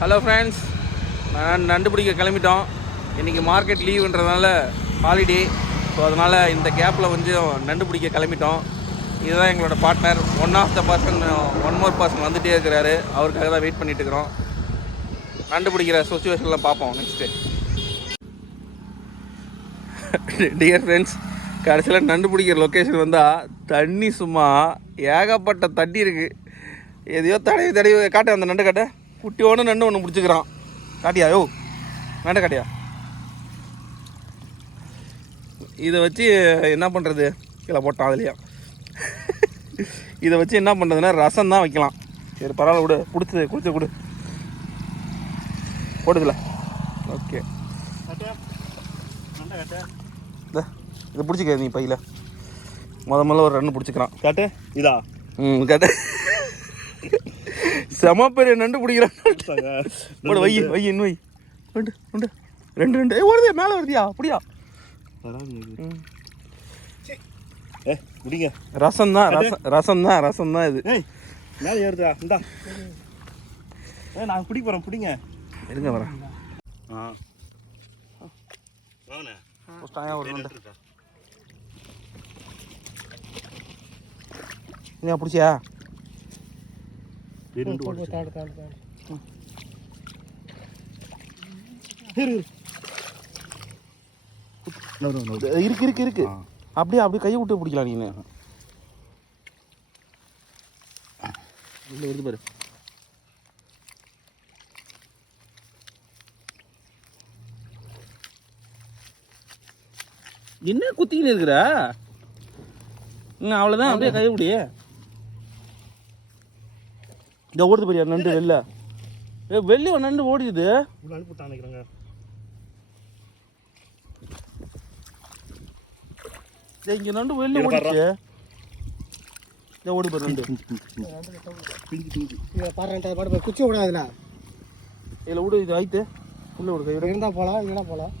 Hello friends, நான் நண்டு பிடிக்க கிளம்பிட்டோம். இன்றைக்கி மார்க்கெட் லீவுன்றதுனால ஹாலிடே. ஸோ அதனால் இந்த கேப்பில் கொஞ்சம் நண்டு பிடிக்க கிளம்பிட்டோம். இதுதான் எங்களோட பார்ட்னர். ஒன் மோர் பர்சன் வந்துகிட்டே இருக்கிறாரு. அவருக்காக தான் வெயிட் பண்ணிட்டு இருக்கிறோம். நண்டு பிடிக்கிற சிச்சுவேஷன்லாம் பார்ப்போம் நெக்ஸ்ட்டு. டியர் ஃப்ரெண்ட்ஸ், கடைசியில் நண்டு பிடிக்கிற லொக்கேஷன் வந்தால் தண்ணி சும்மா ஏகப்பட்ட தண்ணி இருக்குது. எதையோ தடவி காட்ட அந்த நண்டு காட்ட குட்டியோட நண்டு ஒன்று பிடிச்சிக்கிறான். காட்டியா? யோ நண்டை காட்டியா? இதை வச்சு என்ன பண்ணுறது? கீழே போட்டான் அதுலையா. இதை வச்சு என்ன பண்ணுறதுன்னா ரசம் தான் வைக்கலாம். சரி பரவாயில்ல, விடு, குடிச்சு கொடு, போடுதுல. ஓகே, இதை பிடிச்சிக்க நீ பையில். முதல்ல ஒரு ரெண்டு பிடிச்சிக்கிறான். காட்டு இதா. காட்டு. செம பெரிய நண்டு பிடிக்கிறான். வை இன்னும் வை. ரெண்டு வருது, மேலே வருதியா? அப்படியா? குடிங்க. ரசம் தான் இது. மேலே ஏறுதா? இந்தா நான் பிடிக்க போகிறேன். பிடிங்க. இருங்க வரேன். ஒரு நண்டு ஏன் பிடிச்சியா? இருக்கு. அப்படியே கையை விட்டு பிடிக்கலாம். நீங்க வருது பாரு. என்ன குத்திக்கிட்டு இருக்கிற? அவ்வளோதான், அப்படியே கையை விடி. இந்த ஓடுது பெரியா நண்டு. வெள்ளி நண்டு ஓடிடுது. இங்க நண்டு வெள்ளி ஓடிச்சு. ஓடி பாரு நண்டு. குச்சி விடாதுல. இதில் விடு, இது ஆயிட்டு உள்ள விடு. கையோட இருந்தா போலாம், இல்லைனா போலாம்.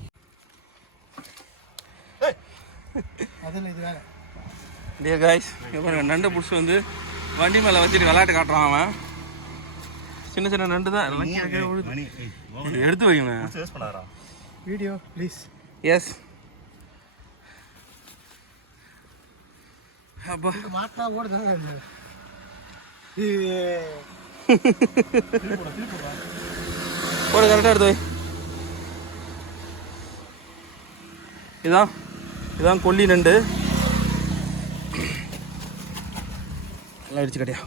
அதில் இது வேலை. டியர் காய்ஸ், நண்டை பிடிச்சி வந்து வண்டி மேலே வச்சுட்டு விளையாட்டு காட்டுறான் அவன். சின்ன நண்டு தான். எடுத்து வைங்க வீடியோ ப்ளீஸ். எஸ். அப்பா மாட்டா ஓடுதாங்க. போட கரெக்டாக எடுத்து வை. இதான் கொல்லி நண்டு. எல்லாம் அடிச்சு கட்டியா.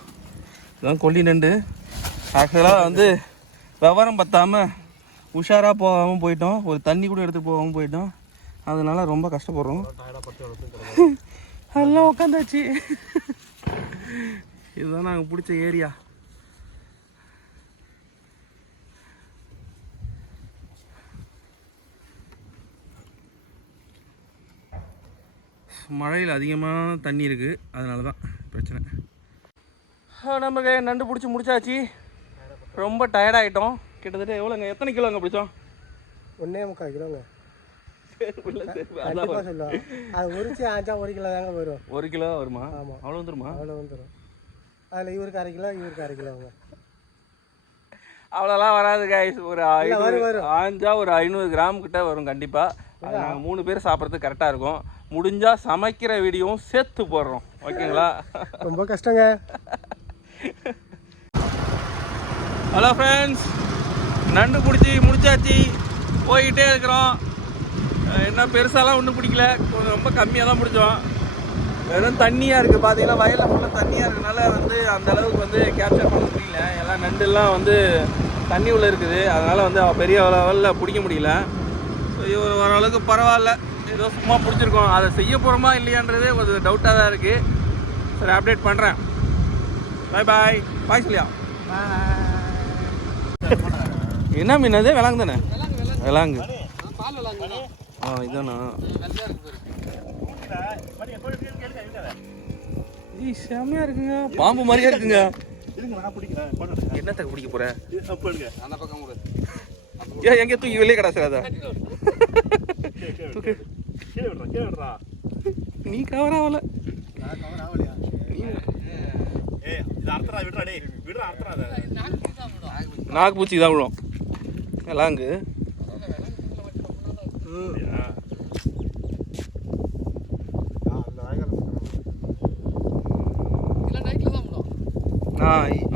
இதுதான் கொல்லி நண்டு. ஆக்சுவலாக வந்து விவரம் பத்தாமல் உஷாராக போகாமல் போயிட்டோம். ஒரு தண்ணி கூட எடுத்து போகாமல் போயிட்டோம். அதனால ரொம்ப கஷ்டப்படுறோம். எல்லாம் உட்காந்தாச்சு. இதுதான் நாங்கள் பிடிச்ச ஏரியா. மழையில் அதிகமாக தண்ணி இருக்குது, அதனால தான் பிரச்சனை. நம்ம நண்டு பிடிச்சி முடிச்சாச்சு. ரொம்ப டயர்டாகிட்டோம். கிட்டத்தட்ட எவ்வளோங்க, எத்தனை கிலோங்க பிடிச்சோம்? 1.25 கிலோங்க. அது உரிச்சு ஆச்சா 1 கிலோ தாங்க வரும். 1 கிலோ வருமா? ஆமாம், அவ்வளோ வந்துருமா? அவ்வளோ வந்துடும். அதில் இவருக்கு 1/2 கிலோ, இவருக்கு 1/2 கிலோங்க. அவ்வளோலாம் வராது காய்ஸ். ஒரு ஆஞ்சா ஒரு 500 கிராம் கிட்ட வரும் கண்டிப்பாக. அது நாங்கள் 3 பேர் சாப்பிட்றதுக்கு கரெக்டாக இருக்கும். முடிஞ்சால் சமைக்கிற வீடியோவும் சேர்த்து போடுறோம், ஓகேங்களா? ரொம்ப கஷ்டங்க. ஹலோ ஃப்ரெண்ட்ஸ், நண்டு பிடிச்சி முடிச்சாச்சு. போய்கிட்டே இருக்கிறோம். என்ன பெருசாலாம் ஒன்றும் பிடிக்கல, கொஞ்சம் ரொம்ப கம்மியாக தான் பிடிச்சோம். வெறும் தண்ணியாக இருக்குது. பார்த்தீங்கன்னா வயலில் ஃபுல்லாக தண்ணியாக இருக்கிறதுனால வந்து அந்தளவுக்கு வந்து கேப்சர் பண்ண முடியல. எல்லாம் நண்டுலாம் வந்து தண்ணி உள்ளே இருக்குது. அதனால் வந்து பெரிய லெவலில் பிடிக்க முடியல. ஸோ இவர் ஓரளவுக்கு பரவாயில்ல, ஏதோ சும்மா பிடிச்சிருக்கோம். அதை செய்ய போகிறோமா இல்லையான்றதே கொஞ்சம் டவுட்டாக தான் இருக்குது. சரி, அப்டேட் பண்ணுறேன். பாய் சொல்லியா? என்ன மீன் அது? விலாங்கு தானே? விலாங்கு. இதானா? செம்மையா இருக்குங்க. பாம்பு மாதிரியா இருக்குங்க. என்னத்துக்கு பிடிக்க போற? எங்க தூக்கி வெளியே கிடாசாத. நீ கவராவல. நாக்கு பூச்சி தான் விழும். விலாங்கு.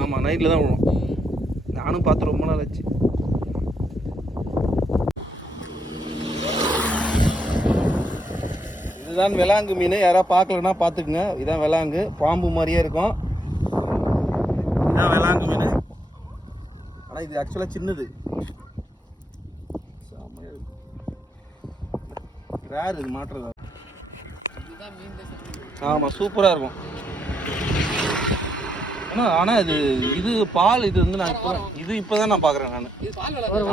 ஆமாம் நைட்டில் தான் விழும். நானும் பார்த்து ரொம்ப நாள் ஆச்சு. இதுதான் விலாங்கு மீன். யாராவது பார்க்கலன்னா பார்த்துக்குங்க. இதுதான் விலாங்கு. பாம்பு மாதிரியே இருக்கும். இதுதான் விலாங்கு மீன். ஆனால் இது ஆக்சுவலாக சின்னது. ரேர் இது மாட்டுறது. ஆமாம் சூப்பராக இருக்கும். ஆனால் இது பால் இது வந்து நான் இப்போ தான் நான் பார்க்குறேன் நான்.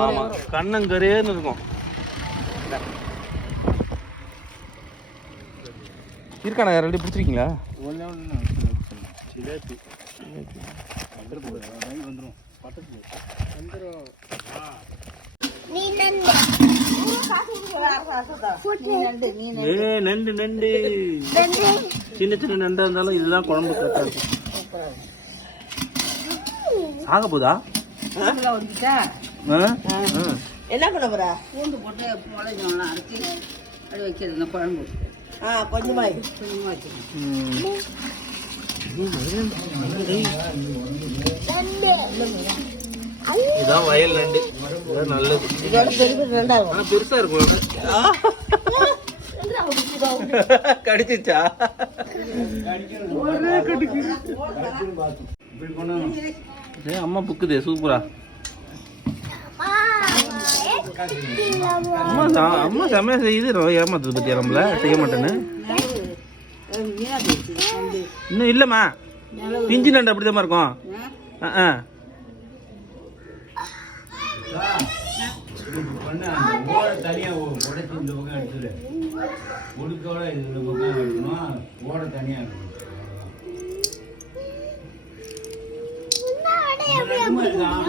ஆமாம் கண்ணங்கரேன்னு இருக்கும். இருக்காண்ணா யாரும் பிடிச்சிருக்கீங்களா? நண்டு நண்டு சின்ன சின்ன நண்டா இருந்தாலும் இதுதான் குழம்பு கரெக்டாக இருக்கும். ஆக போதா என்ன பண்ண போறா? பூண்டு போட்டு மிளகாய் அரைச்சி அப்படி வைக்கிறது குழம்பு. கொஞ்சமா இதுதான் வயல் நண்டு. நல்லது. ஆனால் பெருசா இருக்கும். கடிச்சிச்சா? அம்மா புக்குதே சூப்பரா. அம்மா செம்மையா செய்யுது. ஏமாத்துது பத்தி நம்மள செய்ய மாட்டேன்னு. இன்னும் இல்லம்மா பிஞ்சு நண்டு அப்படிதான் இருக்கும். தனியா உடைச்சு இந்த பக்கம் எடுத்துரு. முடுக்கோட இந்த பக்கம் எடுக்கணும். ஓட தனியா இருக்கும்.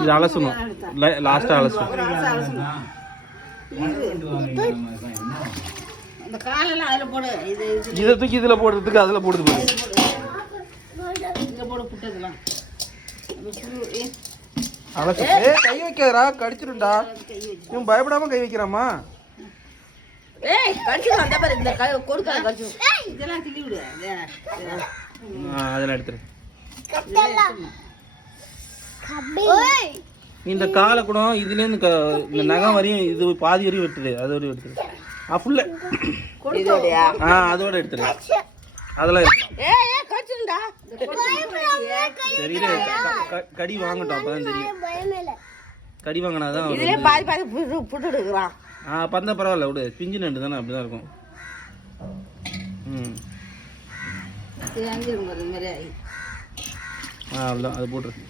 இது அலசணும். லாஸ்டா அலசணும். இதை தூக்கி இதுல போடுறதுக்கு அதுல போடுது. கை வைக்காதரா, கடிச்சிருண்டா. இவன் பயப்படாம கை வைக்கிறாமா? அதெல்லாம் எடுத்துரு. இந்த காலை கூட இதுலேருந்து இந்த நகம் வரையும் இது பாதி வரையும் வெட்டுது. அது வரையும் எடுத்துரு. ஃபுல்ல அதோட எடுத்துரு. அதெல்லாம் தெரியல. கடி வாங்கட்டும் அப்பதான் தெரியும். கடி வாங்கினாதான் பந்தா பரவாயில்ல விடு. பிஞ்சு நண்டு தானே அப்படிதான் இருக்கும். அவ்வளோதான். அது போட்டுரு.